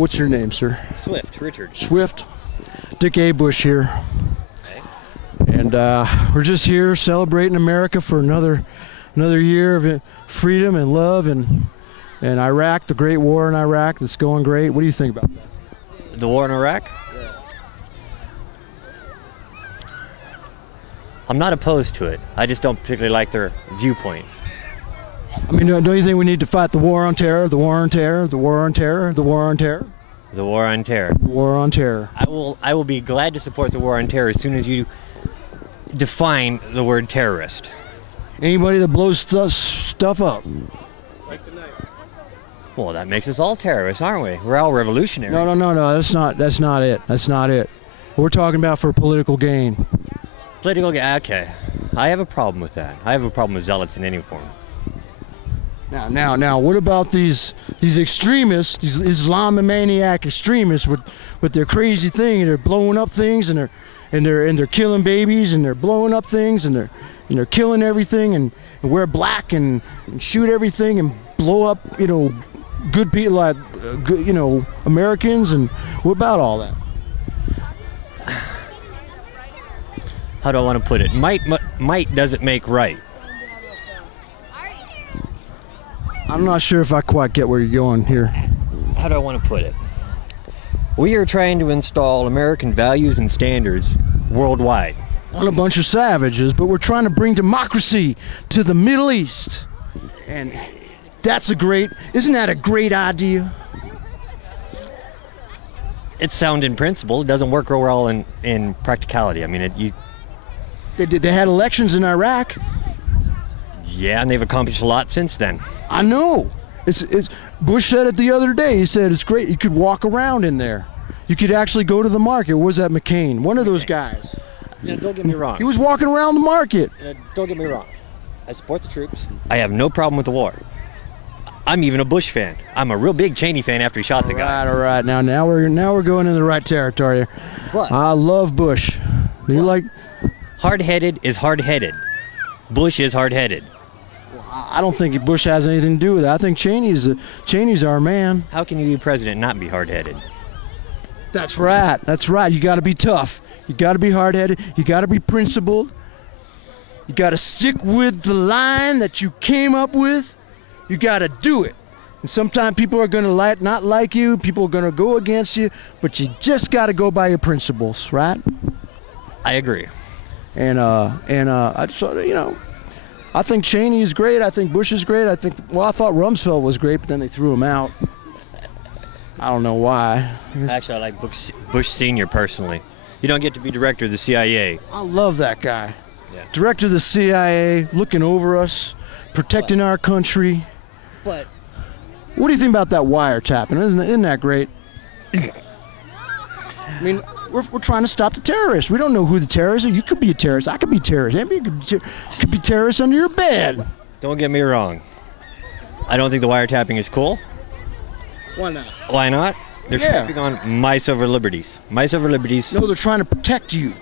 What's your name, sir? Swift, Richard. Swift. Dick A. Bush here. Okay. And we're just here celebrating America for another year of freedom and love and Iraq, the great war in Iraq that's going great. What do you think about that? The war in Iraq? Yeah. I'm not opposed to it. I just don't particularly like their viewpoint. I mean, don't you think we need to fight the war on terror, the war on terror, the war on terror, the war on terror? The war on terror. The war on terror. I will be glad to support the war on terror as soon as you define the word terrorist. Anybody that blows stuff up. Like tonight. Well, that makes us all terrorists, aren't we? We're all revolutionary. No. That's not it. That's not it. We're talking about for political gain. Okay. I have a problem with that. I have a problem with zealots in any form. Now, what about these extremists, these Islamomaniac extremists with their crazy thing? They're blowing up things and they're killing babies and they're blowing up things and they're killing everything and wear black and shoot everything and blow up, good people like Americans. And what about all that? How do I want to put it? Might doesn't make right. I'm not sure if I quite get where you're going here. How do I want to put it? We are trying to install American values and standards worldwide. On a bunch of savages, but we're trying to bring democracy to the Middle East. And isn't that a great idea? It's sound in principle. It doesn't work real well in practicality. I mean, They had elections in Iraq. Yeah, and they've accomplished a lot since then. I know. Bush said it the other day. He said it's great. You could walk around in there. You could actually go to the market. What was that, McCain? One of those guys. Yeah, don't get me wrong. He was walking around the market. Don't get me wrong. I support the troops. I have no problem with the war. I'm even a Bush fan. I'm a real big Cheney fan after he shot the guy. All right. Now we're going in the right territory. But I love Bush. You like? Hard-headed is hard-headed. Bush is hard-headed. I don't think Bush has anything to do with it. I think Cheney's our man. How can you be president and not be hard-headed? That's right. You got to be tough. You got to be hard-headed. You got to be principled. You got to stick with the line that you came up with. You got to do it. And sometimes people are going to not like you. People are going to go against you. But you just got to go by your principles, right? I agree. I think Cheney is great. I think Bush is great. I thought Rumsfeld was great, but then they threw him out. I don't know why. Actually, I like Bush Sr. personally. You don't get to be director of the CIA. I love that guy. Yeah. Director of the CIA, looking over us, protecting our country. But what do you think about that wiretapping? Isn't that great? I mean, we're trying to stop the terrorists. We don't know who the terrorists are. You could be a terrorist. I could be a terrorist. Anybody could be terrorists under your bed. Don't get me wrong. I don't think the wiretapping is cool. Why not? Why not? They're stepping on my civil liberties. My civil liberties. No, they're trying to protect you.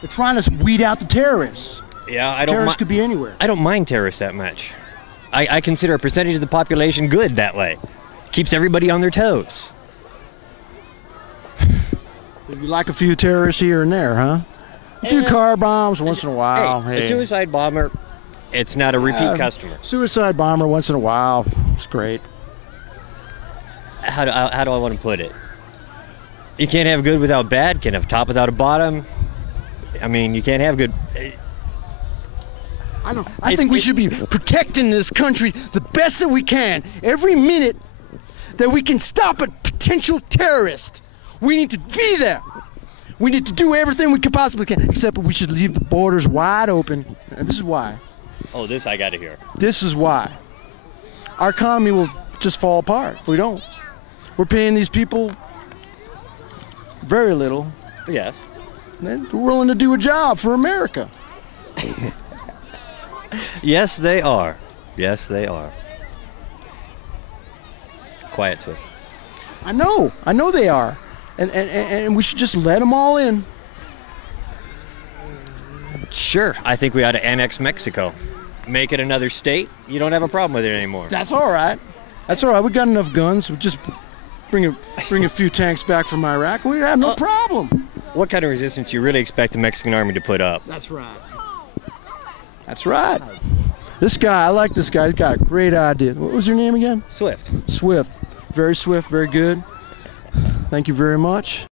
They're trying to weed out the terrorists. Yeah, Terrorists could be anywhere. I don't mind terrorists that much. I consider a percentage of the population good that way. Keeps everybody on their toes. You like a few terrorists here and there, huh? A few car bombs once in a while. Hey, a suicide bomber, it's not a repeat customer. Suicide bomber once in a while. It's great. How do I want to put it? You can't have good without bad. Can't have top without a bottom. I mean, you can't have good. I think we should be protecting this country the best that we can. Every minute that we can stop a potential terrorist, we need to be there. We need to do everything we can possibly can, except we should leave the borders wide open. And this is why. Oh, this I got to hear. This is why. Our economy will just fall apart if we don't. We're paying these people very little. Yes. And they're willing to do a job for America. Yes, they are. Yes, they are. Quiet, Swift. I know they are. And we should just let them all in. Sure, I think we ought to annex Mexico. Make it another state. You don't have a problem with it anymore. That's all right. That's all right. We got enough guns. We just bring a few tanks back from Iraq. We have no problem. What kind of resistance do you really expect the Mexican army to put up? That's right. That's right. This guy, I like this guy. He's got a great idea. What was your name again? Swift. Swift. Very swift, very good. Thank you very much.